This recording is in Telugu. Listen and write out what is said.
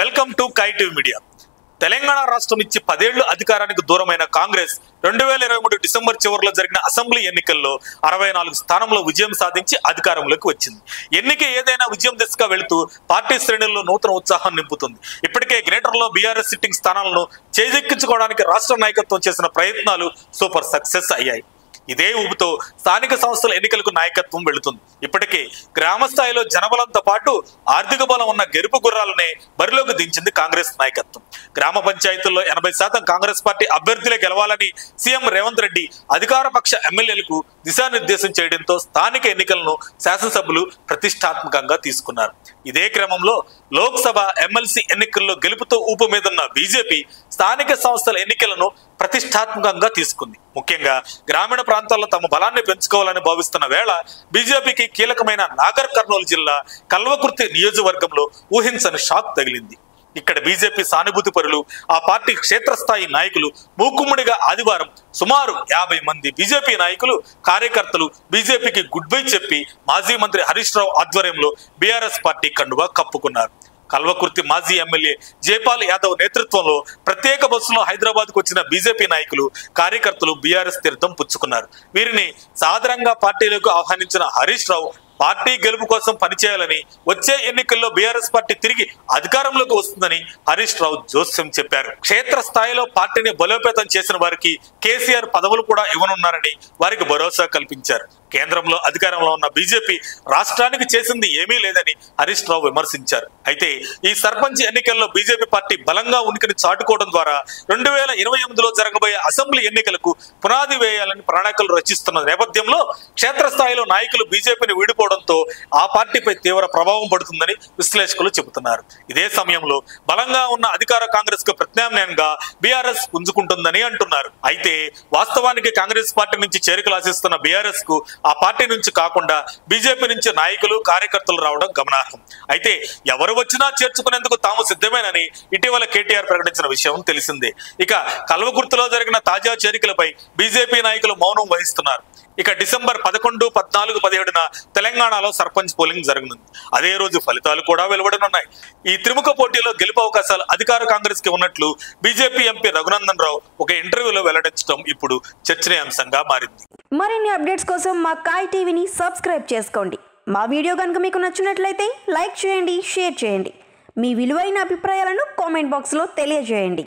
వెల్కమ్ టు కై టీవీ మీడియా. తెలంగాణ రాష్ట్రం ఇచ్చి 10 ఏళ్లు అధికారానికి దూరమైన కాంగ్రెస్ 2023 డిసెంబర్ చివరిలో జరిగిన అసెంబ్లీ ఎన్నికల్లో 64 స్థానంలో విజయం సాధించి అధికారంలోకి వచ్చింది. ఎన్నిక ఏదైనా విజయం దిశగా వెళుతూ పార్టీ శ్రేణుల్లో నూతన ఉత్సాహం నింపుతుంది. ఇప్పటికే గ్రేటర్లో బీఆర్ఎస్ సిట్టింగ్ స్థానాలను చేజెక్కించుకోవడానికి రాష్ట్ర నాయకత్వం చేసిన ప్రయత్నాలు సూపర్ సక్సెస్ అయ్యాయి. ఇదే ఊపుతో స్థానిక సంస్థల ఎన్నికలకు నాయకత్వం వెళుతుంది. ఇప్పటికే గ్రామ స్థాయిలో జనబలంతో పాటు ఆర్థిక బలం ఉన్న గెలుపు గుర్రాలనే బరిలోకి దించింది కాంగ్రెస్ నాయకత్వం. గ్రామ పంచాయతీల్లో 80% కాంగ్రెస్ పార్టీ అభ్యర్థులే గెలవాలని సీఎం రేవంత్ రెడ్డి అధికార పక్ష ఎమ్మెల్యేలకు దిశానిర్దేశం చేయడంతో స్థానిక ఎన్నికలను శాసనసభ్యులు ప్రతిష్టాత్మకంగా తీసుకున్నారు. ఇదే క్రమంలో లోక్సభ ఎమ్మెల్సీ ఎన్నికల్లో గెలుపుతో ఊపు మీదున్న బీజేపీ స్థానిక సంస్థల ఎన్నికలను ప్రతిష్టాత్మకంగా తీసుకుంది. ముఖ్యంగా గ్రామీణ ప్రాంతాల్లో తమ బలాన్ని పెంచుకోవాలని భావిస్తున్న వేళ బీజేపీకి కీలకమైన నాగర్ కర్నూలు జిల్లా కల్వకుర్తి నియోజకవర్గంలో ఊహించని షాక్ తగిలింది. ఇక్కడ బీజేపీ సానుభూతి పరులు, ఆ పార్టీ క్షేత్రస్థాయి నాయకులు మూకుమ్మడిగా ఆదివారం సుమారు 50 మంది బీజేపీ నాయకులు, కార్యకర్తలు బీజేపీకి గుడ్ బై చెప్పి మాజీ మంత్రి హరీష్ రావు ఆధ్వర్యంలో బీఆర్ఎస్ పార్టీ కండువా కప్పుకున్నారు. కల్వకుర్తి మాజీ ఎమ్మెల్యే జైపాల్ యాదవ్ నేతృత్వంలో ప్రత్యేక బస్సులో హైదరాబాద్కు వచ్చిన బీజేపీ నాయకులు, కార్యకర్తలు బీఆర్ఎస్ తీర్థం పుచ్చుకున్నారు. వీరిని సాదరంగా పార్టీలోకి ఆహ్వానించిన హరీష్ రావు పార్టీ గెలుపు కోసం పనిచేయాలని, వచ్చే ఎన్నికల్లో బీఆర్ఎస్ పార్టీ తిరిగి అధికారంలోకి వస్తుందని హరీష్ రావు జోస్యం చెప్పారు. క్షేత్ర స్థాయిలో పార్టీని బలోపేతం చేసిన వారికి కేసీఆర్ పదవులు కూడా ఇవ్వనున్నారని వారికి భరోసా కల్పించారు. కేంద్రంలో అధికారంలో ఉన్న బీజేపీ రాష్ట్రానికి చేసింది ఏమీ లేదని హరీష్ రావు విమర్శించారు. అయితే ఈ సర్పంచ్ ఎన్నికల్లో బీజేపీ పార్టీ బలంగా ఉనికిని చాటుకోవడం ద్వారా 2028లో జరగబోయే అసెంబ్లీ ఎన్నికలకు పునాది వేయాలని ప్రణాళికలు రచిస్తున్న నేపథ్యంలో క్షేత్రస్థాయిలో నాయకులు బీజేపీని వీడిపోవడంతో ఆ పార్టీపై తీవ్ర ప్రభావం పడుతుందని విశ్లేషకులు చెబుతున్నారు. ఇదే సమయంలో బలంగా ఉన్న అధికార కాంగ్రెస్ కు ప్రత్యామ్నాయంగా బీఆర్ఎస్ పుంజుకుంటుందని అంటున్నారు. అయితే వాస్తవానికి కాంగ్రెస్ పార్టీ నుంచి చేరికలు ఆశిస్తున్న బీఆర్ఎస్ కు ఆ పార్టీ నుంచి కాకుండా బీజేపీ నుంచి నాయకులు, కార్యకర్తలు రావడం గమనార్హం. అయితే ఎవరు వచ్చినా చేర్చుకునేందుకు తాము సిద్ధమేనని ఇటీవల కేటీఆర్ ప్రకటించిన విషయం తెలిసిందే. ఇక కల్వకుర్తిలో జరిగిన తాజా చేరికలపై బీజేపీ నాయకులు మౌనం వహిస్తున్నారు. ఇక డిసెంబర్ 11, 14, 17న తెలంగాణలో సర్పంచ్ పోలింగ్ జరగనుంది. అదే రోజు ఫలితాలు కూడా వెలువడనున్నాయి. ఈ త్రిముఖ పోటీలో గెలుపు అవకాశాలు అధికార కాంగ్రెస్ కి ఉన్నట్లు బీజేపీ ఎంపీ రఘునందన్ రావు ఒక ఇంటర్వ్యూలో వెల్లడించడం ఇప్పుడు చర్చనీయాంశంగా మారింది. మరిన్ని అప్డేట్స్ కోసం మా కై టీవీని సబ్స్క్రైబ్ చేసుకోండి. మా వీడియో కనుక మీకు నచ్చినట్లయితే లైక్ చేయండి, షేర్ చేయండి. మీ విలువైన అభిప్రాయాలను కామెంట్ బాక్స్లో తెలియజేయండి.